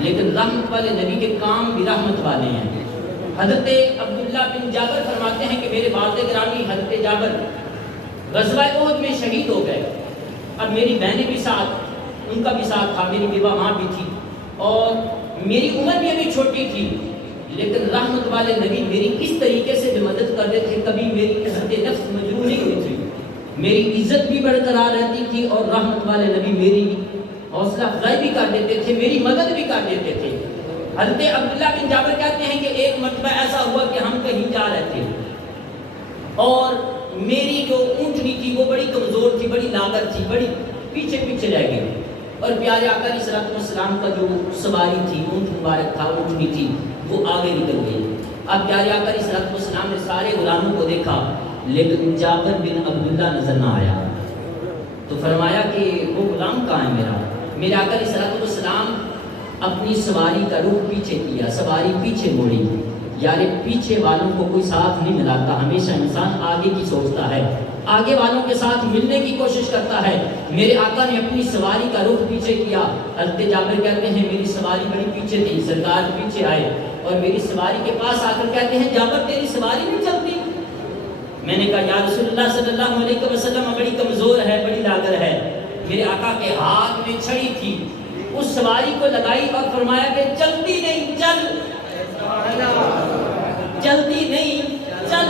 لیکن رحمت والے نبی کے کام بھی رحمت والے ہیں۔ حضرت عبداللہ بن جابر فرماتے ہیں کہ میرے والد گرامی حضرت جابر غزوہ احد میں شہید ہو گئے۔ اب میری بہنیں بھی ساتھ، ان کا بھی ساتھ تھا، میری بیوہ ماں بھی تھی اور میری عمر بھی ابھی چھوٹی تھی، لیکن رحمت والے نبی میری اس طریقے سے بھی مدد کرتے تھے، کبھی میری عزت نفس مجروح نہیں ہوئی تھی، میری عزت بھی برقرار رہتی تھی، اور رحمت والے نبی میری حوصلہ افزائی بھی کر دیتے تھے، میری مدد بھی کر دیتے تھے۔ حضرت عبداللہ بن جابر کہتے ہیں کہ ایک مرتبہ ایسا ہوا کہ ہم کہیں جا رہے تھے اور میری جو اونٹنی تھی وہ بڑی کمزور تھی، بڑی لاغر تھی، بڑی پیچھے پیچھے رہ گئی، اور پیارے آقا علیہ السلام کا جو سواری تھی، اونٹ مبارک تھا، اونٹنی تھی، وہ آگے نکل گئی۔ اب پیارے آقا علیہ السلام نے سارے غلاموں کو دیکھا، لیکن جابر بن عبداللہ نظر نہ آیا، تو فرمایا کہ وہ غلام کہاں ہے میرا؟ میرے آقا علیہ السلام اپنی سواری کا رخ پیچھے کیا، سواری پیچھے موڑی، یعنی پیچھے والوں کو کوئی ساتھ نہیں ملاتا، ہمیشہ انسان آگے کی سوچتا ہے، آگے والوں کے ساتھ ملنے کی کوشش کرتا ہے۔ میرے آقا نے اپنی سواری کا رخ پیچھے کیا۔ حضرت جابر کہتے ہیں میری سواری بڑی پیچھے تھی، سرکار پیچھے آئے اور میری سواری کے پاس آ کر کہتے ہیں جابر تیری سواری نہیں چلتی؟ میں نے کہا یا رسول اللہ صلی اللہ علیہ وسلم بڑی کمزور ہے، بڑی لاغر ہے۔ میرے آقا کے ہاتھ میں چھڑی تھی، اس سواری کو لگائی اور فرمایا کہ چلتی نہیں، چلتی نہیں، چل،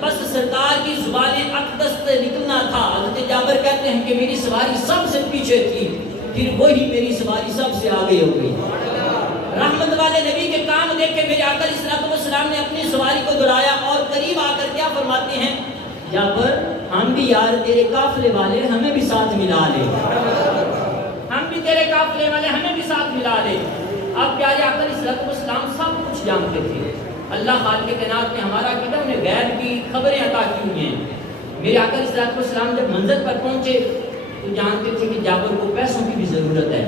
بس سرکار کی زبان اقدس سے نکلنا تھا۔ حضرت جابر کہتے ہیں کہ میری سواری سب سے پیچھے تھی، پھر وہی میری سواری سب سے آگے ہو گئی۔ رحمت والے نبی کے کام دیکھ کے میرے آقا علیہ السلام نے اپنی سواری کو دوڑایا اور قریب آ کر کیا فرماتے ہیں، جابر ہم بھی یار تیرے قافلے والے، ہمیں بھی ساتھ ملا لے، ہم بھی تیرے قافلے والے، ہمیں بھی ساتھ ملا لے۔ اب پیارے آقا علیہ السلام سب کچھ جانتے تھے، اللہ خالق کائنات نے ہمارا عقیدہ انہیں غیب کی خبریں عطا کی ہوئی ہیں۔ میرے آقا علیہ السلام جب منزل پر پہنچے تو جانتے تھے کہ جابر کو پیسوں کی بھی ضرورت ہے،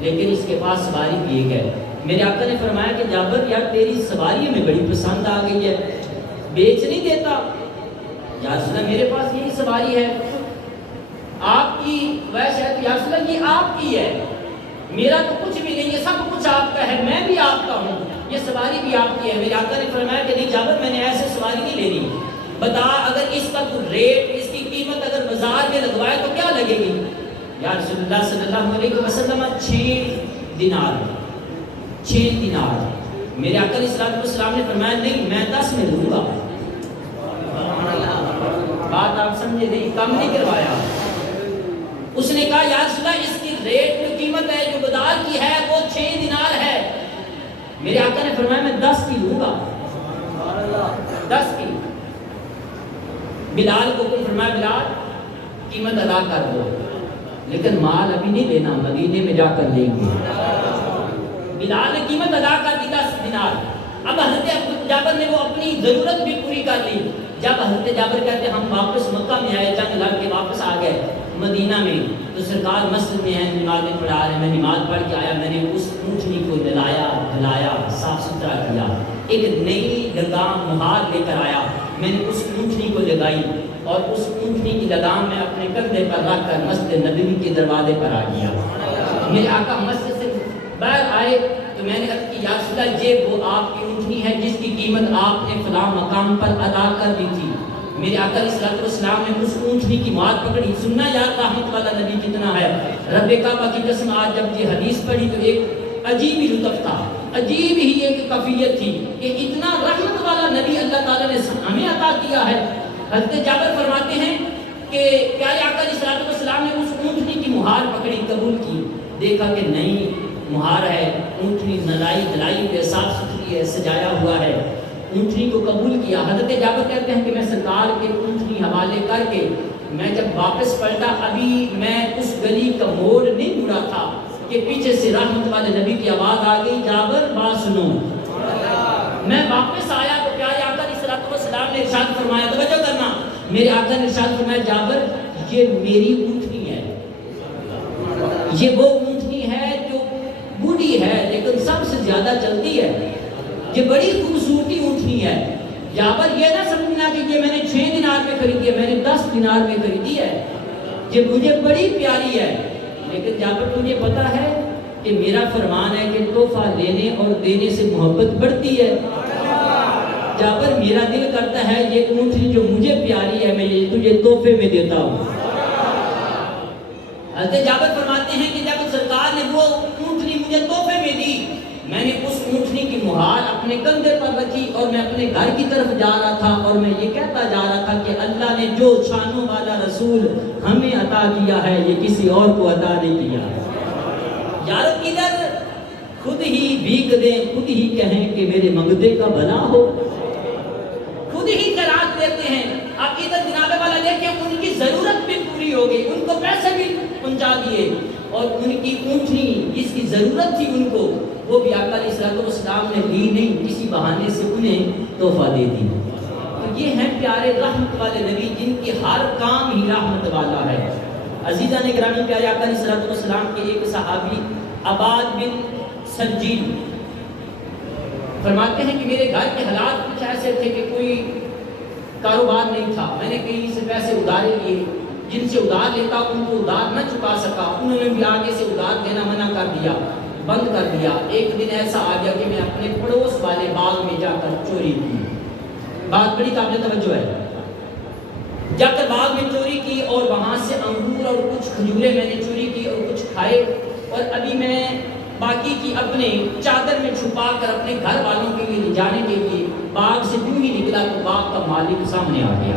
لیکن اس کے پاس سواری بھی ایک ہے۔ میرے آقا نے فرمایا کہ جابر یار تیری سواری ہمیں بڑی پسند آ گئی ہے، بیچ نہیں دیتا؟ یا رسول اللہ میرے پاس یہی سواری ہے، آپ کی ویسے ہے یا رسول اللہ یہ آپ کی ہے، میرا تو کچھ بھی نہیں ہے، سب کچھ آپ کا ہے، میں بھی آپ کا ہوں، یہ سواری بھی آپ کی ہے۔ میرے آقا نے فرمایا کہ نہیں جابر میں نے ایسے سواری نہیں لینی، بتا اگر اس کا تو ریٹ، اس کی قیمت اگر بازار میں لگوائے تو کیا لگے گی؟ یا رسول اللہ صلی اللہ علیہ وسلم 6 دینار۔ میرے آقا علیہ السلام نے فرمایا نہیں میں 10 میں لوں گا۔ بات آپ سمجھے نہیں، کم نہیں کروایا۔ اس نے کہا یا رسول اللہ اس کی ریٹ میں قیمت ہے جو بازار کی ہے وہ 6 دینار ہے۔ میرے آقا نے فرمایا میں 10 کی لوں گا، 10 کی۔ بلال کو فرمایا بلال قیمت ادا کر دو، لیکن مال ابھی نہیں لینا، مدینے میں جا کر لیں گے۔ بلال نے قیمت ادا کر دی 10 دینار۔ اب حضرت جابر نے وہ اپنی ضرورت بھی پوری کر لی۔ جب حضرت جابر کہتے ہیں ہم واپس مکہ میں آئے، جنگ لڑ کے واپس آ گئے مدینہ میں، تو سرکار مسجد میں ہیں، نمازیں پڑھا رہے ہیں، میں نماز پڑھ کے آیا، میں نے اس اونٹنی کو نہلایا دھلایا، صاف ستھرا کیا، ایک نئی لگام مہار لے کر آیا، میں نے اس اونٹنی کو لگائی اور اس اونٹنی کی لگام میں اپنے کندھے پر رکھ کر مسجد نبوی کے دروازے پر آ گیا۔ میرے آقا مسجد سے باہر آئے تو میں نے عرض کی یا رسول اللہ یہ وہ آپ کی اونٹنی ہے جس کی قیمت آپ نے فلاں مقام پر ادا کر دی تھی۔ میرے آقا علیہ السلام نے اس اونٹنی کی مات پکڑی۔ سننا یار رحمت والا نبی کتنا ہے، رب کعبہ کی قسم آج جب یہ حدیث پڑھی تو ایک عجیب ہی لطف تھا، عجیب ہی ایک کیفیت تھی کہ اتنا رحمت والا نبی اللہ تعالیٰ نے ہمیں عطا کیا ہے۔ حضرت جابر فرماتے ہیں کہ پیارے آقا علیہ السلام نے اس اونٹنی کی مہار پکڑی، قبول کی، دیکھا کہ نہیں مہار ہے، اونٹنی نلائی دلائی ہوئی ہے، صاف ستھری ہے، سجایا ہوا ہے، اونٹنی کو قبول کیا۔ حضرت جابر کہتے ہیں کہ میں سرکار کے اونٹنی حوالے کر کے میں جب واپس پلٹا، ابھی میں اس گلی کا موڑ نہیں مڑا تھا کہ پیچھے سے رحمت والے نبی کی آواز آ گئی، جابر بات سنو۔ میں واپس آیا تو پیارے آقا علیہ السلام نے ارشاد فرمایا، توجہ کرنا، میرے آقا نے ارشاد فرمایا جابر یہ میری اونٹنی ہے، یہ وہ اونٹنی ہے جو بوڑھی ہے لیکن سب سے زیادہ چلتی ہے، یہ بڑی خوبصورتی اونٹنی ہے۔ جابر یہ نہ سمجھنا کہ یہ میں نے 6 دینار میں خریدی ہے، میں نے 10 دینار میں خریدی ہے، یہ مجھے بڑی پیاری ہے، لیکن جابر تجھے پتا ہے کہ میرا فرمان ہے کہ تحفہ لینے اور دینے سے محبت بڑھتی ہے۔ جابر میرا دل کرتا ہے یہ اونٹنی جو مجھے پیاری ہے میں یہ تجھے تحفے میں دیتا ہوں۔ حضرت جابر فرماتے ہیں کہ جب سرکار نے وہ اونٹنی مجھے تحفے میں دی، میں نے اس اونٹنی کی مہار اپنے کندھے پر رکھی اور میں اپنے گھر کی طرف جا رہا تھا اور میں یہ کہتا جا رہا تھا کہ اللہ نے جو شانوں والا رسول ہمیں عطا کیا ہے یہ کسی اور کو عطا نہیں کیا۔ یارو ادھر خود ہی بھیک دیں، خود ہی کہیں کہ میرے منگتے کا بھلا ہو، خود ہی خیرات دیتے ہیں۔ اب ادھر جناب والا دیکھیں ان کی ضرورت بھی پوری ہو گئی، ان کو پیسے بھی پہنچا دیے اور ان کی اونٹنی جس کی ضرورت تھی ان کو وہ بھی آقا علیہ السلام نے لی نہیں، کسی بہانے سے انہیں تحفہ دے دی۔ تو یہ ہیں پیارے رحمت والے نبی جن کی ہر کام ہی رحمت والا ہے۔ عزیزان گرامی پیارے آقا علیہ السلام کے ایک صحابی عباد بن سنجیل فرماتے ہیں کہ میرے گھر کے حالات کچھ ایسے تھے کہ کوئی کاروبار نہیں تھا، میں نے کہیں سے پیسے ادھارے لیے، جن سے ادھار لیتا ان کو ادھار نہ چکا سکا، انہوں نے بھی آگے سے ادھار دینا منع کر دیا، بند کر دیا۔ ایک دن ایسا آ گیا کہ میں اپنے پڑوس والے باغ میں جا کر چوری کی، بات بڑی قابل توجہ ہے، جا کر باغ میں چوری کی اور وہاں سے انگور اور کچھ کھجورے میں نے چوری کی اور کچھ کھائے، اور ابھی میں باقی کی اپنے چادر میں چھپا کر اپنے گھر والوں کے لیے لے جانے کے لیے باغ سے یوں ہی نکلا تو باغ کا مالک سامنے آ گیا،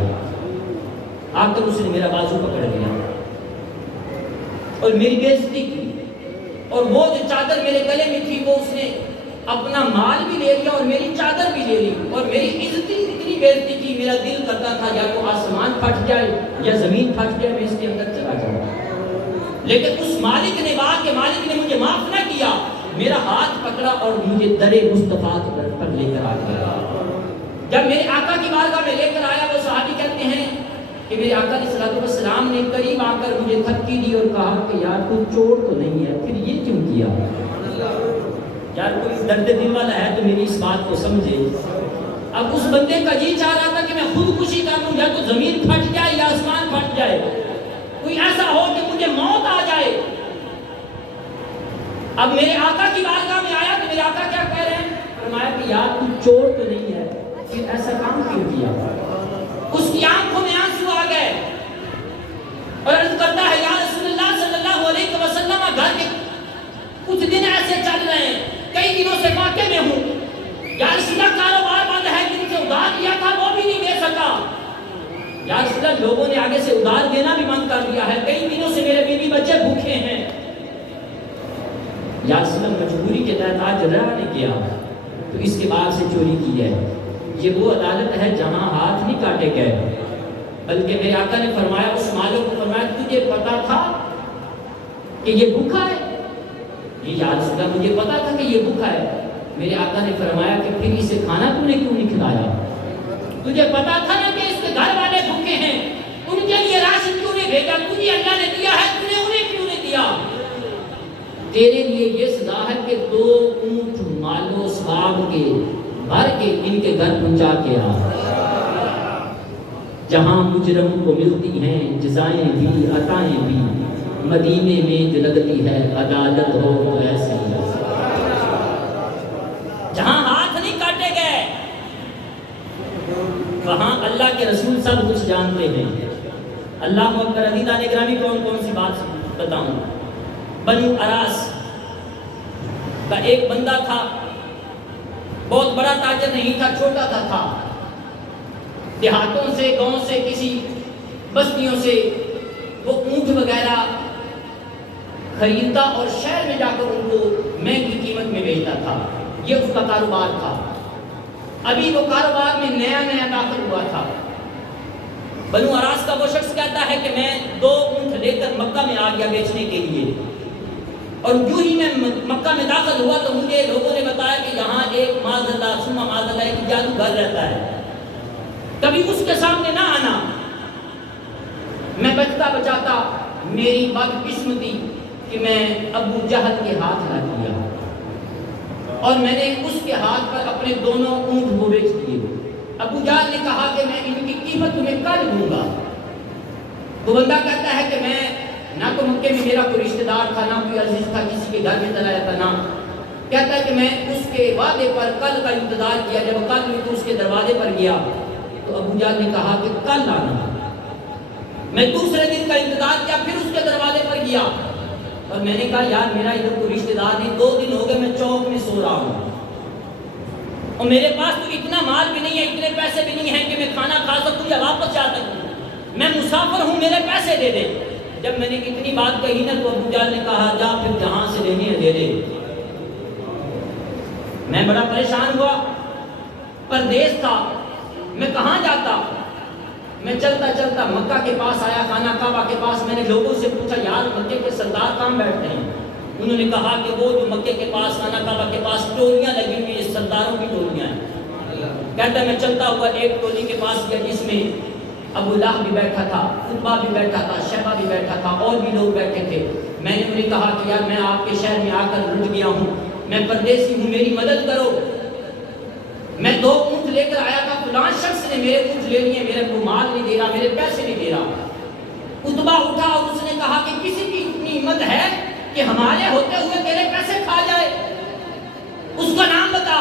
آ کر اس نے میرا بازو پکڑ لیا اور میری بےعزتی کی، اور وہ جو چادر میرے گلے میں تھی وہ اس نے اپنا مال بھی لے لیا اور میری چادر بھی لے لی اور میری عزتی اتنی بےعزتی کی، میرا دل کرتا تھا یا تو آسمان پھٹ جائے یا زمین پھٹ جائے، میں اس کے اندر چلا جاؤں، لیکن اس مالک نے باغ کے مالک نے مجھے معاف نہ کیا، میرا ہاتھ پکڑا اور مجھے در مصطفیٰ پر لے کر آ گیا۔ جب میرے آقا کی بارگاہ میں لے کر آیا وہ صحابی کہتے ہیں کہ میرے آقا علیہ السلام نے قریب آ کر مجھے تھپکی دی اور کہا کہ یار کوئی چور تو نہیں ہے، پھر یہ کیوں کیا؟ یار کوئی درد دل والا ہے تو میری اس بات کو سمجھے۔ اب اس بندے کا یہ چاہ رہا تھا کہ میں خودکشی کر لوں، یا تو زمین پھٹ جائے یا آسمان پھٹ جائے، کوئی ایسا ہو کہ مجھے موت آ جائے۔ اب میرے آقا کی بارگاہ میں آیا تو میرے آقا کیا کہہ رہے ہیں؟ فرمایا کہ یار تو چور تو نہیں ہے، پھر ایسا کام کیوں کیا؟ اس کی آنکھوں میں آنسو آ گئے اور عرض کرتا ہے یا رسول اللہ صلی اللہ علیہ وسلم گھر کے کچھ دن ایسے چل رہے ہیں، کئی دنوں سے واقع میں ہوں، یا رسول اللہ کاروبار بند ہے، جن سے ادھار لیا تھا وہ بھی نہیں دے سکا، یا رسول اللہ لوگوں نے آگے سے ادھار دینا بھی بند کر دیا ہے، کئی دنوں سے میرے بیوی بچے بھوکے ہیں، یا رسول اللہ مجبوری کے تحت آج رہا نہیں کیا تو اس کے بعد سے چوری کی ہے۔ یہ وہ عدالت ہے جہاں ہاتھ نہیں کاٹے گئے، بلکہ میرے آقا نے فرمایا اس مالک کو فرمایا تجھے پتا تھا کہ یہ بھوکا ہے؟ یہ یا رسول اللہ مجھے پتا تھا کہ یہ بھوکا ہے۔ میرے آقا نے فرمایا کہ پھر اسے کھانا تو نے کیوں نہیں کھلایا؟ تجھے پتا تھا نا کہ اس کے گھر والے بھوکے ہیں، ان کے لیے راشن کیوں نہیں بھیجا؟ تجھے اللہ نے دیا ہے، تجھے انہیں کیوں نہیں دیا؟ تیرے لیے یہ سزا ہے کہ 2 اونٹ مالو ثواب کے بھر کے ان کے گھر پہنچا کے آ۔ جہاں مجرم کو ملتی ہیں جزائیں بھی عطائیں بھی، مدینے میں جو لگتی ہے عدالت ہو تو ایسے ہی، جہاں ہاتھ نہیں کاٹے گئے وہاں اللہ کے رسول سب کچھ جانتے ہیں۔ اللہ اکبر۔ عزیزان گرامی کون کون سی بات بتاؤں؟ بنو اراس کا ایک بندہ تھا، بہت بڑا تاجر نہیں تھا، چھوٹا سا تھا، دیہاتوں سے گاؤں سے کسی بستیوں سے وہ اونٹ وغیرہ خریدتا اور شہر میں جا کر ان کو مہنگی قیمت میں بیچتا تھا، یہ اس کا کاروبار تھا۔ ابھی وہ کاروبار میں نیا داخل ہوا تھا۔ بنو اراس کا وہ شخص کہتا ہے کہ میں 2 اونٹ لے کر مکہ میں آ گیا بیچنے کے لیے، اور جو ہی میں مکہ میں داخل ہوا تو مجھے لوگوں نے بتایا کہ یہاں ایک معاذاللہ ثم معاذاللہ ایک جادوگر رہتا ہے، کبھی اس کے سامنے نہ آنا۔ میں بچتا بچاتا میری بدقسمتی کہ میں ابو جہل کے ہاتھ لگ گیا اور میں نے اس کے ہاتھ پر اپنے دونوں اونٹ وہ بیچ دیے۔ ابو جہل نے کہا کہ میں ان کی قیمت تمہیں کل دوں گا۔ وہ بندہ کہتا ہے کہ میں نہ تو مکے میں میرا کوئی رشتہ دار تھا، نہ کوئی عزیز تھا کسی کے گھر میں چلا جاتا، نہ کہتا ہے کہ میں اس کے وعدے پر کل کا انتظار کیا، جب کل ہوئی تو اس کے دروازے پر گیا تو ابو جہل نے کہا کہ کل آنا، میں دوسرے دن کا انتظار کیا، پھر اس کے دروازے پر گیا اور میں نے کہا یار میرا ادھر کوئی رشتہ دار نہیں، 2 دن ہو گئے میں چوک میں سو رہا ہوں اور میرے پاس تو اتنا مال بھی نہیں ہے، اتنے پیسے بھی نہیں ہیں کہ میں کھانا کھا سکوں یا واپس جا سکوں، میں مسافر ہوں، میرے پیسے دے دے۔ جب میں نے اتنی بات کہی نا تو ابو جہل نے کہا جا پھر جہاں سے لینی ہے دے دے۔ میں بڑا پریشان ہوا، پردیس تھا، میں کہاں جاتا؟ میں چلتا چلتا مکہ کے پاس آیا، خانہ کعبہ کے پاس، میں نے لوگوں سے پوچھا یار مکے کے سردار کہاں بیٹھتے ہیں؟ انہوں نے کہا کہ وہ جو مکے کے پاس خانہ کعبہ کے پاس ٹولیاں لگی ہوئی ہیں، سرداروں کی ٹولیاں ہیں۔ کہتا ہے میں چلتا ہوا ایک ٹولی کے پاس گیا جس میں ابو لہب بھی بیٹھا تھا، عتبہ بھی بیٹھا تھا، شیبہ بھی بیٹھا تھا، اور بھی لوگ بیٹھے تھے۔ میں نے انہیں کہا کہ یار میں آپ کے شہر میں آ کر رک گیا ہوں، میں پردیسی ہوں، میری مدد کرو، میں 2 اونٹ لے کر آیا تھا، فلاں شخص نے میرے اونٹ لے لیے، میرے کو مال نہیں دے رہا، میرے پیسے نہیں دے رہا۔ عتبہ اٹھا اور اس نے کہا کہ کسی کی اتنی ہمت ہے کہ ہمارے ہوتے ہوئے تیرے پیسے کھا جائے، اس کا نام بتا۔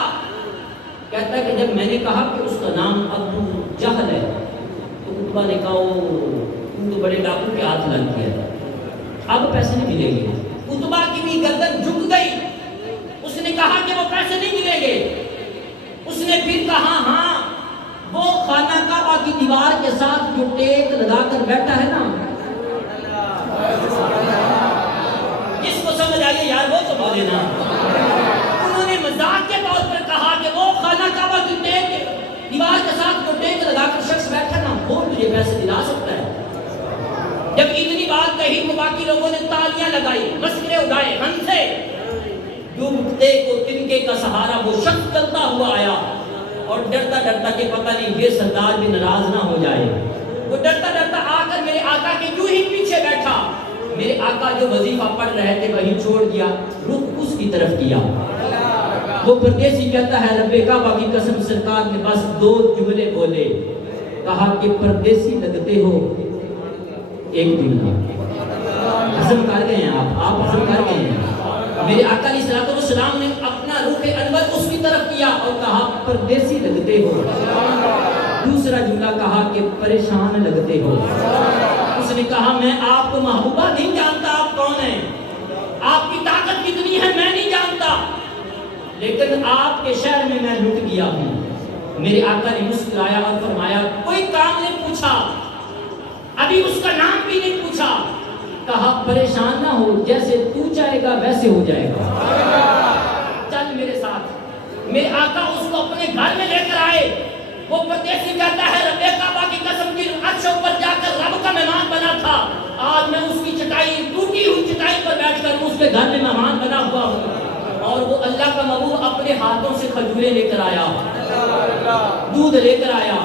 کہتا ہے کہ جب میں نے کہا کہ اس کا نام ابو جہل ہے تو عتبہ نے کہا تم تو بڑے ڈاکو کے ہاتھ لگ گیا، اب پیسے نہیں ملیں گے۔ عتبہ کی بھی گردن جھک گئی، اس نے کہا کہ وہ پیسے نہیں ملیں گے۔ اس نے پھر کہا ہاں وہ خانہ کعبہ کی دیوار کے ساتھ جو ٹیک لگا کر بیٹھا ہے نا، جس کو سمجھ آئیے یار وہ تو بولے نا۔ انہوں نے مذاق کے طور پر کہا کہ وہ خانہ کعبہ کی ٹیک دیوار کے ساتھ جو ٹیک لگا کر شخص بیٹھا نا وہ تجھے پیسے دلا سکتا ہے۔ جب اتنی بات کہی تو باقی لوگوں نے تالیاں لگائی، مسکرے اڑائے، ہنسے۔ ڈوبتے کو تنکے کا سہارا وہ شخص چلتا ہوا آیا اور ڈرتا ڈرتا کہ پتہ نہیں یہ سردار بھی ناراض نہ ہو جائے، وہ ڈرتا ڈرتا آ کر میرے آقا کے یوں ہی پیچھے بیٹھا۔ میرے آقا جو وظیفہ پڑھ رہے تھے وہیں چھوڑ دیا، رخ اس کی طرف کیا۔ وہ پردیسی کہتا ہے رب کعبہ کی قسم سرکار نے بس 2 جملے بولے، کہا کہ پردیسی لگتے ہو، ایک جملہ۔ حسن کر گئے ہیں آپ حسن کر گئے ہیں۔ میرے آقا علیہ السلام نے اپنا روح انور اس کی طرف کیا اور کہا پردیسی لگتے ہو۔ دوسرا جملہ کہا کہ پریشان لگتے ہو۔ اس نے کہا میں آپ کو محبوبہ نہیں جانتا، آپ کون ہیں، آپ کی طاقت کتنی ہے میں نہیں جانتا، لیکن آپ کے شہر میں لٹ گیا ہوں۔ میرے آقا نے مسکرایا اور فرمایا کوئی کام نہیں پوچھا، ابھی اس کا نام بھی نہیں پوچھا، کہا پریشان نہ ہو، جیسے تو چاہے گا ویسے ہو جائے گا، چل میرے ساتھ۔ میرے آقا اس کو اپنے گھر میں لے کر آئے۔ وہ پردیسی کہتا ہے رب کعبہ کی قسم کی عرش پر جا کر رب کا مہمان بنا تھا، آج میں اس کی چٹائی ٹوٹی ہوئی چٹائی پر بیٹھ کر اس کے گھر میں مہمان بنا ہوا ہوں، اور وہ اللہ کا محبوب اپنے ہاتھوں سے کھجوریں لے کر آیا، دودھ لے کر آیا،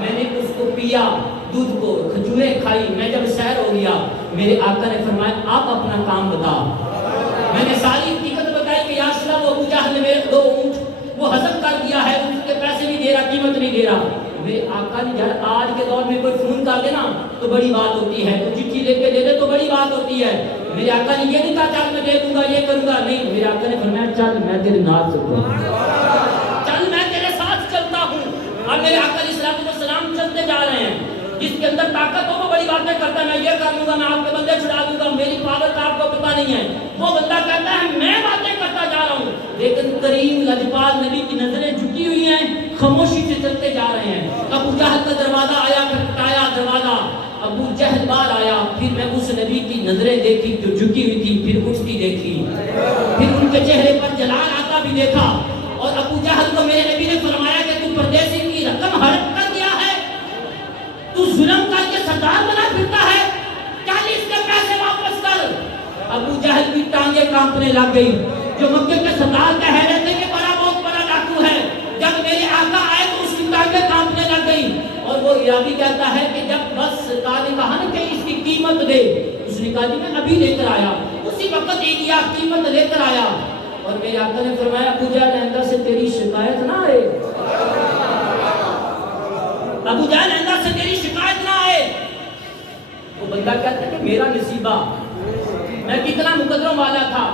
میں نے اس کو پیا، دودھ کو کھجوریں کھائی۔ میں جب سیر ہو گیا میرے آقا نے فرمایا آپ اپنا کام بتا۔ میں نے ساری حقیقت بتائی کہ یا رسول اللہ وہ ابو جہل نے میرے 2 اونٹ وہ ہضم کر دیا ہے، اس کے پیسے نہیں دے رہا، قیمت نہیں دے رہا۔ میرے آقا نے یار آج کے دور میں کوئی فون کر دے نا تو بڑی بات ہوتی ہے، تو چٹھی لے کے دے دے تو بڑی بات ہوتی ہے۔ میرے آقا نے یہ نہیں کہا چل میں دے دوں گا یہ کروں گا، نہیں، میرے آقا نے فرمایا چل میں تیرے ساتھ چلتا ہوں، چل میں تیرے ساتھ چلتا ہوں۔ اب میرے آقا علیہ السلام چلتے جا رہے ہیں، جس کے اندر طاقت ہو وہ بڑی باتیں کرتا ہے، میں یہ کر لوں گا، میں آپ کے بندے چھڑا دوں گا، میری پاور کا آپ کو پتہ نہیں ہے۔ وہ بندہ کہتا ہے میں باتیں کرتا جا رہا ہوں، لیکن کریم لجپال نبی کی نظریں جھکی ہوئی ہیں، خاموشی سے چلتے جا رہے ہیں۔ ابو جہل کا دروازہ آیا، کھٹکھٹایا دروازہ، ابو جہل باہر آیا، پھر میں اس نبی کی نظریں دیکھی جو جھکی ہوئی تھی، پھر اٹھتی دیکھی، پھر ان کے چہرے پر جلال آتا بھی دیکھا، اور ابو جہل کو میرے نبی نے فرمایا کہ تو پردیسی کی رقم ہڑپ کر دیا ہے، تو ظلم کر کے سردار بنا پھرتا ہے، چل اس کے پیسے واپس کر۔ ابو جہل کی ٹانگیں کانپنے لگ گئی، جو مکے کے سردار کہہ رہے تھے کہ بڑا بہت بڑا ڈاکو ہے، جب میرے آقا آئے تو اس کی ٹانگیں کانپنے لگ گئی۔ اور وہ عربی کہتا ہے کہ جب بس سرکار نے کہا نا کہ اس کی قیمت دے، اس نے کہا جی میں ابھی لے کر آیا، اسی وقت ایک یا قیمت لے کر آیا، اور میرے آقا نے فرمایا ابو جہل آئندہ سے تیری شکایت نہ آئے، ابو جہل آئندہ سے تیری شکایت نہ آئے۔ وہ بندہ کہتا ہے کہ میرا نصیبہ، میں کتنا مقدروں والا تھا،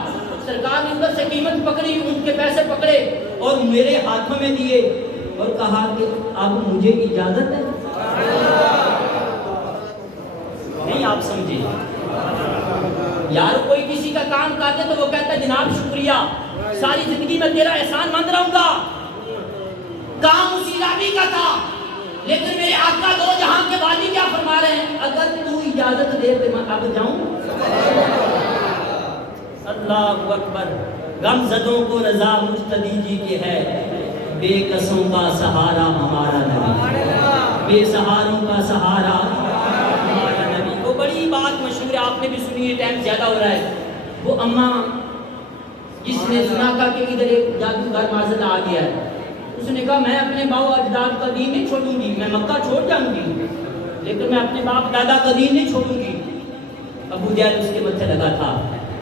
سرکار نے ادھر سے قیمت پکڑی، ان کے پیسے پکڑے اور میرے ہاتھوں میں دیے اور کہا کہ اب مجھے اجازت ہے؟ نہیں آپ سمجھے یار، کوئی کسی کا کام کرتے تو وہ کہتا ہے جناب شکریہ، ساری زندگی میں تیرا احسان مند رہوں گا، کام اسی راوی کا تھا، لیکن میرے آقا دو جہاں کے والی کیا فرما رہے ہیں، اگر تو اجازت دے تو میں اب جاؤں۔ اللہ اکبر، غم زدوں کو رضا مجتبی جی کی ہے، بے کسوں کا سہارا ہمارا نبی، بے سہاروں کا سہارا ہمارا نبی۔ وہ بڑی بات مشہور ہے، آپ نے بھی سنی ہے، ٹائم زیادہ ہو رہا ہے۔ وہ اماں جس نے سنا تھا کہ ادھر ایک جادوگر معذل آ گیا ہے، اس نے کہا میں اپنے باپ اجداد کا دین نہیں چھوڑوں گی، میں مکہ چھوڑ جاؤں گی لیکن میں اپنے باپ دادا کا دین نہیں چھوڑوں گی۔ ابو جہل اس کے متھے لگا تھا،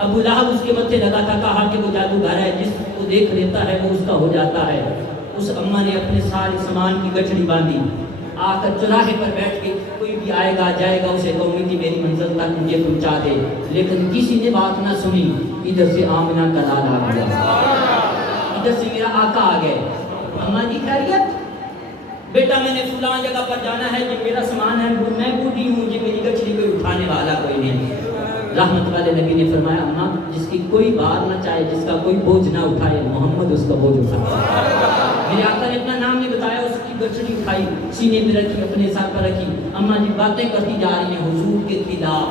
ابو لہب اس کے متھے لگا تھا، کہا کہ وہ جادوگر ہے، جس کو دیکھ لیتا ہے وہ اس کا ہو جاتا ہے۔ اس اماں نے اپنے سارے سامان کی گٹھڑی باندھی، آ کر چوراہے پر بیٹھ کے کوئی بھی آئے گا جائے گا اسے کہوں گی میری منزل تک مجھے پہنچا دے، لیکن کسی نے بات نہ سنی۔ ادھر سے آمنہ کا لال آ گیا، ادھر سے میرا آقا آ گئے، اماں جی خیریت؟ بیٹا میں نے فلان جگہ پر جانا ہے، یہ میرا سامان ہے، میں بوڑھی ہوں، یہ میری گچھلی کوئی اٹھانے والا کوئی نہیں۔ رحمت والے نبی نے فرمایا اماں جس کی کوئی بار نہ چاہے، جس کا کوئی بوجھ نہ اٹھائے، محمد اس کا بوجھ اٹھاتا۔ میرے آقا نے اپنا نام نہیں بتایا، اس کی گچھلی اٹھائی، سینے پہ رکھی، اپنے سر پر رکھی، اماں جی باتیں کرتی جا رہی ہیں حضور کے خلاف۔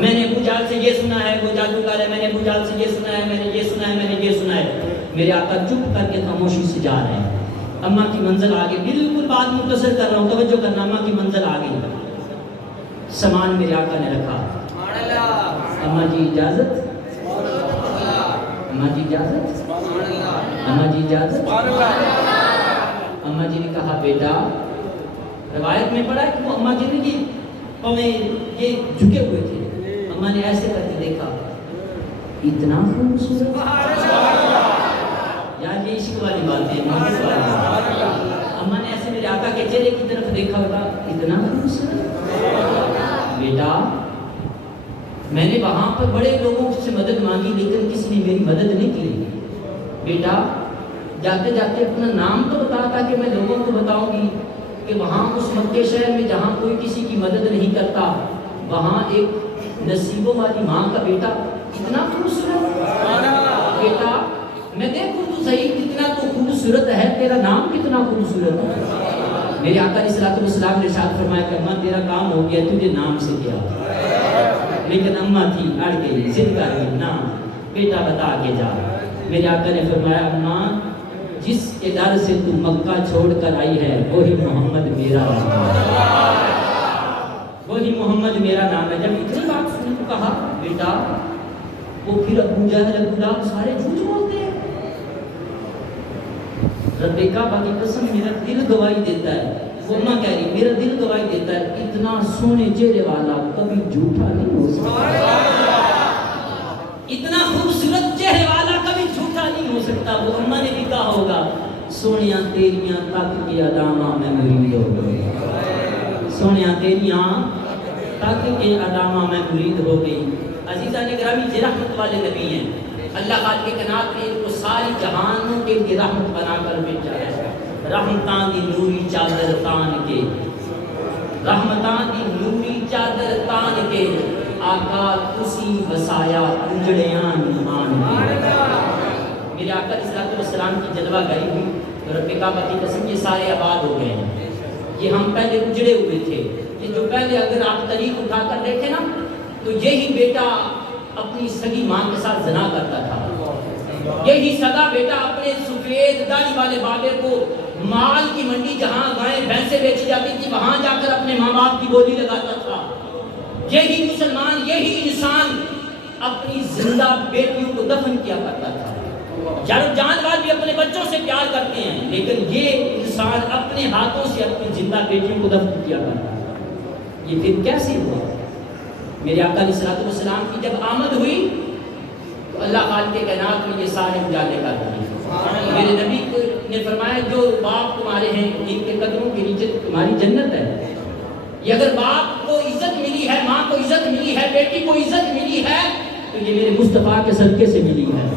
میں نے ابو جہل سے یہ سنا ہے وہ جادوگر ہے، میں نے ابو جہل سے یہ سنا ہے، میں نے یہ سنا ہے، میں نے یہ سنا ہے۔ میرے آقا چپ کر کے خاموشی سے جا رہے ہیں۔ اماں کی منزل آ گئی، بالکل بات مختصر کر رہا ہوں، توجہ کرنا، اماں کی منزل آ گئی، سامان میرے آقا نے رکھا۔ اماں جی اجازت، اماں جی اجازت، اماں جی اجازت۔ اماں جی نے کہا بیٹا، روایت میں پڑھا ہے کہ وہ اماں جی نے یہ جھکے ہوئے تھے، اماں نے ایسے کر کے دیکھا، اتنا خوبصورت، یار یہ عشق والی بات ہے، محبت والی بات ہے۔ اماں نے ایسے میرے آقا کے چہرے کی طرف دیکھا ہوگا، اتنا خوبصورت بیٹا، میں نے وہاں پر بڑے لوگوں سے مدد مانگی لیکن کسی نے میری مدد نہیں کی، بیٹا جاتے جاتے اپنا نام تو بتا تاکہ میں لوگوں کو بتاؤں گی کہ وہاں اس مکے شہر میں جہاں کوئی کسی کی مدد نہیں کرتا، وہاں ایک نصیبوں والی ماں کا بیٹا اتنا خوبصورت، بیٹا میں دیکھوں تو صحیح کتنا تو خوبصورت ہے، تیرا نام کتنا خوبصورت ہے۔ میرے آقا علیہ الصلوۃ والسلام نے ارشاد فرمایا کہ اماں تیرا کام ہو گیا، تجھے نام سے کیا، لیکن اماں تھی اڑ گئی، ضد کر گئی، نام بیٹا بتا کے جا۔ میرے آقا نے فرمایا اماں جس کے در سے تو مکہ چھوڑ کر آئی ہے وہی محمد میرا نام ہے، وہی محمد میرا نام ہے۔ جب اتنی بات سنی تو کہا بیٹا وہ پھر ابو جہل ابو لہب سارے جھوٹ بولتے ہیں؟ رب کعبہ کی قسم میرا دل گواہی دیتا ہے، وہ ماں کہہ رہی میرا دل گواہی دیتا ہے، اتنا سونے چہرے والا کبھی جھوٹا نہیں ہو سکتا، اتنا خوبصورت چہرے والا کبھی جھوٹا نہیں ہو سکتا۔ وہ اماں نے بھی کہا ہوگا سونیاں تیریاں تک کے ادامہ میں مرید ہو گئی، سونیاں تیریاں تک کے ادامہ میں مرید ہو گئی۔ عزیزان گرامی یہ رحمت والے نبی ہیں، اللہ خالق کائنات نے ان کو ساری جہانوں کے لیے رحمت بنا کر بھیجا ہے۔ رحمتاں دی نوری چادر تان کے، رحمتاں دی نوری چادر تان کے، آقا تسی وسایا اجڑیاں ایمان کے۔ میرے آقا علیہ الصلوۃ والسلام کی جلوہ گری ہوئی، رب کعبہ کی قسم یہ سارے آباد ہو گئے ہیں، یہ ہم پہلے اجڑے ہوئے تھے، یہ جو پہلے اگر آپ طریق اٹھا کر دیکھیں نا تو یہی بیٹا اپنی سگی ماں کے ساتھ زنا کرتا تھا، یہی سگا بیٹا اپنے سفید داڑھی والے بابے کو مال کی منڈی جہاں گائیں بھینسیں بیچی جاتی تھی وہاں جا کر اپنے ماں باپ کی بولی لگاتا تھا۔ یہی مسلمان، یہی انسان اپنی زندہ بیٹیوں کو دفن کیا کرتا تھا۔ جانور بھی اپنے بچوں سے پیار کرتے ہیں لیکن یہ انسان اپنے ہاتھوں سے اپنی زندہ بیٹیوں کو دفن کیا کرتا تھا۔ یہ پھر کیسے ہوا؟ میرے آقا علیہ الصلوۃ والسلام کی جب آمد ہوئی تو اللہ خالق کائنات نے یہ سارے اجالے کر دیے۔ میرے نبی نے فرمایا جو باپ تمہارے ہیں ان کے قدموں کے نیچے تمہاری جنت ہے، یہ اگر باپ کو عزت ملی ہے، ماں کو عزت ملی ہے، بیٹی کو عزت ملی ہے، تو یہ میرے مصطفیٰ کے صدقے سے ملی ہے۔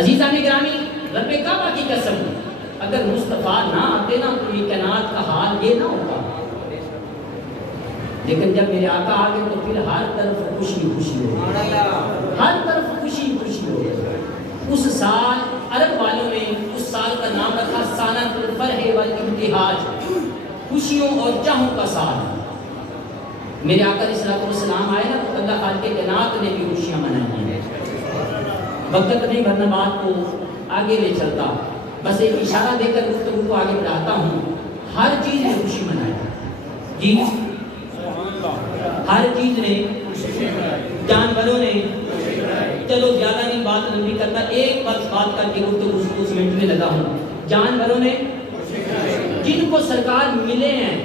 عزیزان گرامی، رب کعبہ کی قسم، اگر مصطفیٰ نہ آتے نا تو یہ کائنات کا حال یہ نہ ہوتا۔ لیکن جب میرے آقا آ گئے تو پھر ہر طرف خوشی خوشی ہو گئی، ہر طرف خوشی خوشی ہو گئی۔ اس سال عرب والوں نے اس سال کا نام رکھا سانۃ الفرح والابتہاج، خوشیوں اور جہوں کا سال۔ میرے آقا علیہ السلام آئے نا تو اللہ خالق کائنات نے بھی خوشیاں منائی ہیں۔ وقت نہیں بھرنا بات کو آگے لے چلتا، بس ایک اشارہ دے کر گفتگو کو آگے بڑھاتا ہوں۔ ہر چیز نے خوشی منائی، جی ہر چیز نے، جانوروں نے، چلو زیادہ نہیں بات لمبی کرتا، ایک بس بات کر کے گفتگو اس منٹ میں لگا ہوں۔ جانوروں نے، جن کو سرکار ملے ہیں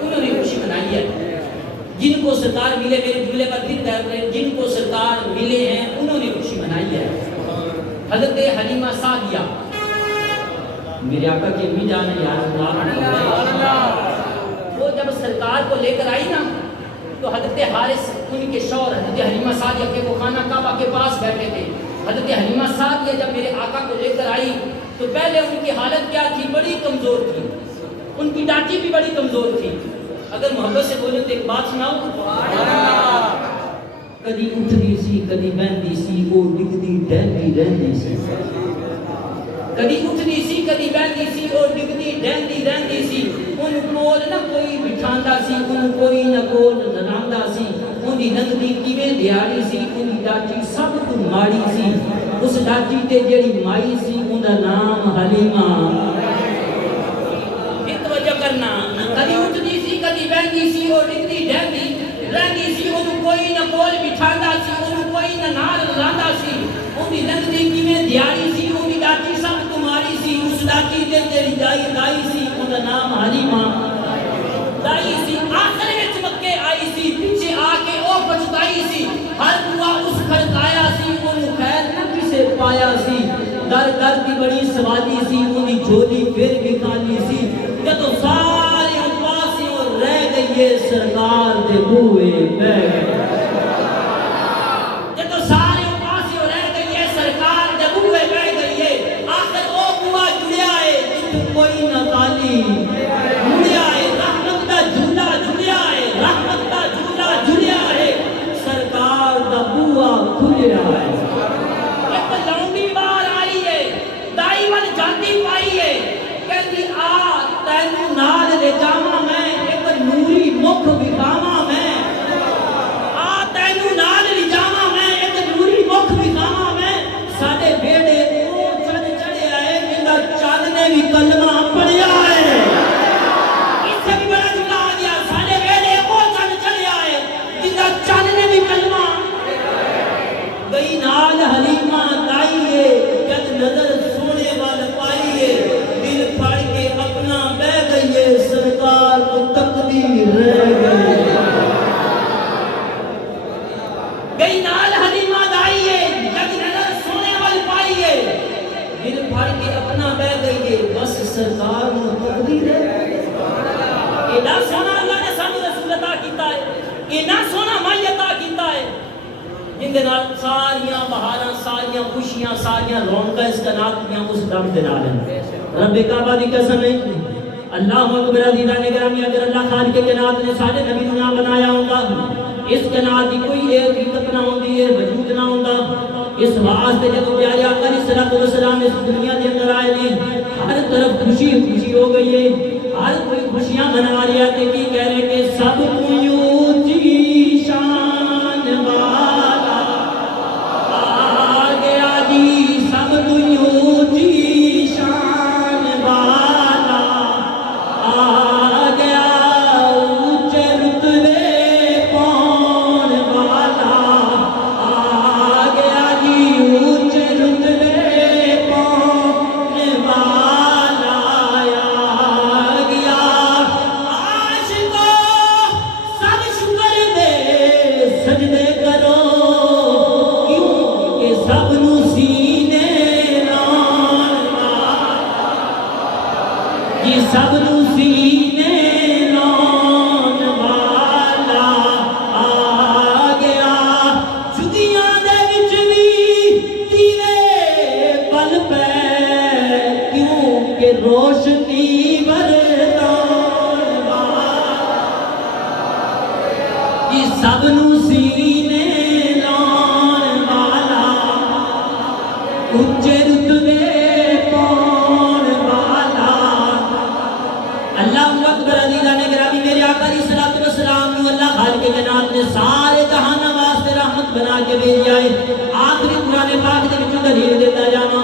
انہوں نے خوشی منائی ہے، جن کو سرکار ملے، میرے جملے پر پھر کہہ رہے ہیں، جن کو سرکار ملے ہیں انہوں نے خوشی منائی ہے۔ حضرت حلیمہ سعدیہ، میرے آقا کی امی جان ہے، وہ جب سرکار کو لے کر آئی نا تو حضرت حارث ان کے شوہر حضرت حلیمہ سعدیہ کے وہ خانہ کعبہ کے پاس بیٹھے تھے۔ حضرت حلیمہ سعدیہ جب میرے آقا کو لے کر آئی تو پہلے ان کی حالت کیا تھی؟ بڑی کمزور تھی، ان کی ڈاچی بھی بڑی کمزور تھی۔ اگر محبت سے بولے تو ایک بات سناؤ، کدی اٹھدی سی کدی بہندی سی، وہ ڈگدی ڈہندی رہندی سی، کدی اٹھدی سی کدی بہندی سی، اور ڈگدی ڈہندی رہندی سی۔ ان کول نہ کوئی بٹھاندا سی، ان کوئی نہ کول نراندا سی، ان دی لنگدی کیویں دیاڑی سی، ان دی ڈاچی سب تو ماڑی سی۔ اس ڈاچی تے جیڑی مائی سی ان دا نام حلیمہ۔ توجہ کرنا، کدی اٹھدی سی کدی بہندی سی، اور ڈگدی ڈہندی رہندی سی، ان کوئی نہ کول بٹھاندا سی، ان کوئی نہ نال راندا سی، ان دی لنگدی کیویں دیاڑی سی، ان دی ڈاچی سب تمہاری سی۔ اس ڈاچی تے جیڑی دائی سی ان دا نام حلیمہ دائی سی۔ آخر وچ مکے آئی سی، پیچھے آ کے او پچھتائی سی، ہر دعا اس کھڑکایا سی، ان خیر نہ کسے پایا سی۔ در در دی بڑی سوادی سی، ان دی جھولی پھر بھی خالی سی۔ جدوں سارے پاسیوں رہ گئیے سرکار دے بوئے بہ گئے، جدوں سارے پاسیوں رہ گئیے سرکار دے بوئے بہ گئیے۔ آخر او بوا جڑیا ہے جتوں کوئی نہ خالی مڑیا ہے، رحمت دا جھولا جڑیا ہے، رحمت دا جھولا جڑیا ہے، سرکار دا بوا کھلیا ہے۔ ایک لونڈی بار آئی ہے، دائی ول جاتی پائی ہے، کہتی آ تینوں نال لے جاواں میں، ایک نوری مکھ وکھاواں میں، آ تینوں نال لے جاواں میں، ایک نوری مکھ وکھاواں میں۔ ساڈے بیڑے او چڑھ چڑھیا ہے جندا چن نے بھی کلمہ پڑھیا ہے۔ اس سے بھی بڑا جملہ آ گیا، ساڈے بیڑے او چڑھ چڑھیا ہے جندا چن نے بھی کلمہ گئی نال حلیمہ دائیے، جد نظر سونے وال پائیے، دل پھڑ کے اپنا بہ گئیے، سرکار کو تقدیر رہ گئی۔ گئی نال حلیمہ دائیے، جد نظر سونے وال پائیے، دل پھڑ کے اپنا بہ گئیے، بس سرکار کو تقدیر رہ گئی۔ ایڈا سونا اللہ نے سانو رسول عطا کیتا ہے، ایڈا سونا مائی عطا کیتا ہے، جن دے نال ساریاں بہاراں، ساریاں خوشیاں، ساریاں رونقاں اس کائنات دیاں اس دم دے نال ہیں۔ رب کعبہ دی قسم ہے، اللہ اکبر۔ عزیزان گرامی، اگر اللہ خالق کائنات نے سارے نبی نوں نہ بنایا ہوندا، اس کائنات دی کوئی ایک حقیقت نہ ہوندی، ہے وجود نہ ہوندا۔ اس واسطے جب پیارے آقا علیہ السلام اس دنیا دے اندر آئے نے، ہر طرف خوشی خوشی ہو گئی ہے، ہر کوئی خوشیاں منا رہا ہے۔ کہ کہہ رہے کہ سب کو اونچی شان والا آ گیا جی، سب کو اونچی شان والا آ گیا، اونچے رتبے پاؤن والا آ گیا جی، اونچے رتبے پاؤن والا آ گیا۔ عاشقو سب شکر دے سجدے کرو، کیوں کہ سب نو سینے لاؤن والا، یہ سب نو سینے لاؤن روشنی برتا یہ سب نو سینے لان والا اچے رتبے پان والا اللہ اکبر عزیزان گرامی میرے آقا علیہ الصلوۃ والسلام نو اللہ خالق کائنات نے سارے جہان واسطے رحمت بنا کے بھیجا ہے آخری قرآن پاک دے وچوں دلیل دیتا جانا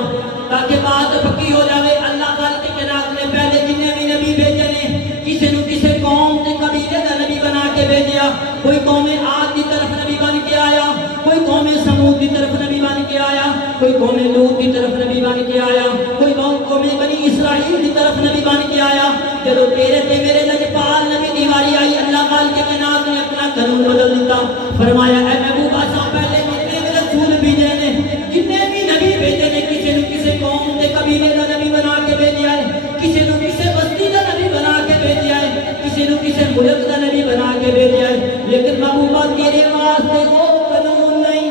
تاکہ بات پکی ہو جاوے اللہ خالق کائنات نے پہلے جتنے بھی نبی بھیجے نے کسی نو کسی قوم تے قبیلے دا نبی بنا کے بھیجیا کوئی قوم عاد دی طرف نبی بن کے آیا کوئی قوم سمود دی طرف نبی بن کے آیا کوئی قوم لوط دی طرف نبی بن کے آیا کوئی قوم بنی اسرائیل دی طرف نبی بن کے آیا جدو تیرے تے میرے لجپال نبی دی واری آئی اللہ خالق کائنات نے اپنا قانون بدل دیتا فرمایا اے محبوب آسا پہلے جتنے بھی رسول بھیجے نے جتنے بھی نبی بھیجے نے کسی نو کسی قوم تے قبیلے دا نبی بنا کے بھیجیا ہے کسی نو کسی بستی دا نبی بنا کے بھیجیا ہے کسی نو کسی ملک دا نبی بنا کے بھیجیا ہے لیکن محبوبہ تیرے واسطے وہ قانون نہیں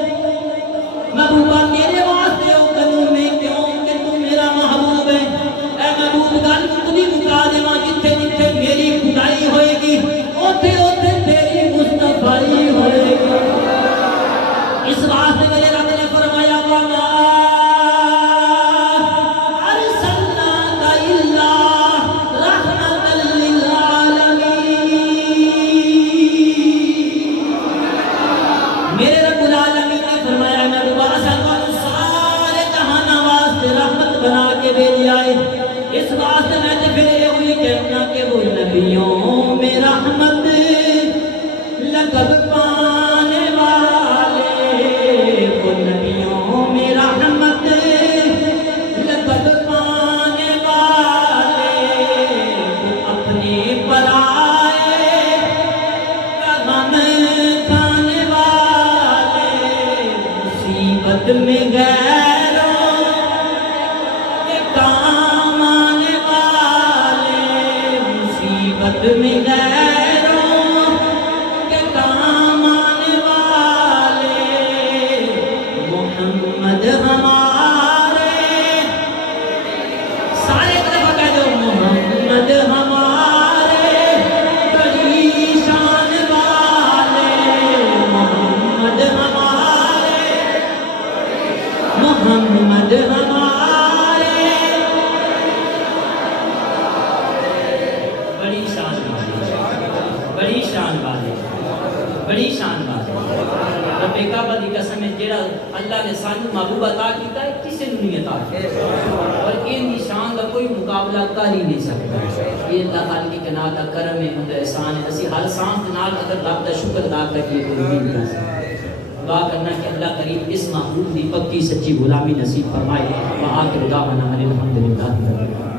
محبوبہ تیرے واسطے وہ قانون نہیں کیوں کہ تم میرا محبوب ہے اے محبوب گل اتنی مکا دیواں جتھے جتھے میری خدائی ہوئے گی اوتھے اوتھے تیری مصطفائی ہوئے گی اس واسطے میرے رب نے فرمایا وما ارسلناک الا رحمۃ للعالمین میرے رب العالمین نے فرمایا میں تمہیں سارے جہان واسطے رحمت بنا کے بھیجا ہے اس واسطے میں تے پھر یہ ہوئی کہنا کہ وہ نبیوں میں رحمت لقب پانے والے وہ نبیوں میں رحمت لقب پانے والے وہ اپنے پرائے کا غم کھانے والے مصیبت میں غیروں کے کام آنے والے مصیبت میں غیروں کے کام آنے والے محمد ہمارے سارے طرف کہہ دو محمد ہمارے بڑی شان والے محمد ہمارے محمد ہمارے بڑی شان والے بڑی شان والے بڑی شان والے رب کعبہ دی قسم ہے جڑا اللہ نے سانو محبوب عطا کیتا ہے کسی نے نہیں عطا کیا اور ان دی شان دا کوئی مقابلہ کر ہی نہیں سکتا یہ اللہ تعالی کی کائنات دا کرم ہے اور احسان ہے اسی ہر سانس دے نال اگر رب دا شکر ادا کریے تو نہیں کر سکتے دعا کرنا کہ اللہ کریم اس محبوب دی پکی سچی غلامی نصیب فرمائے وآخر دعوانا الحمدللہ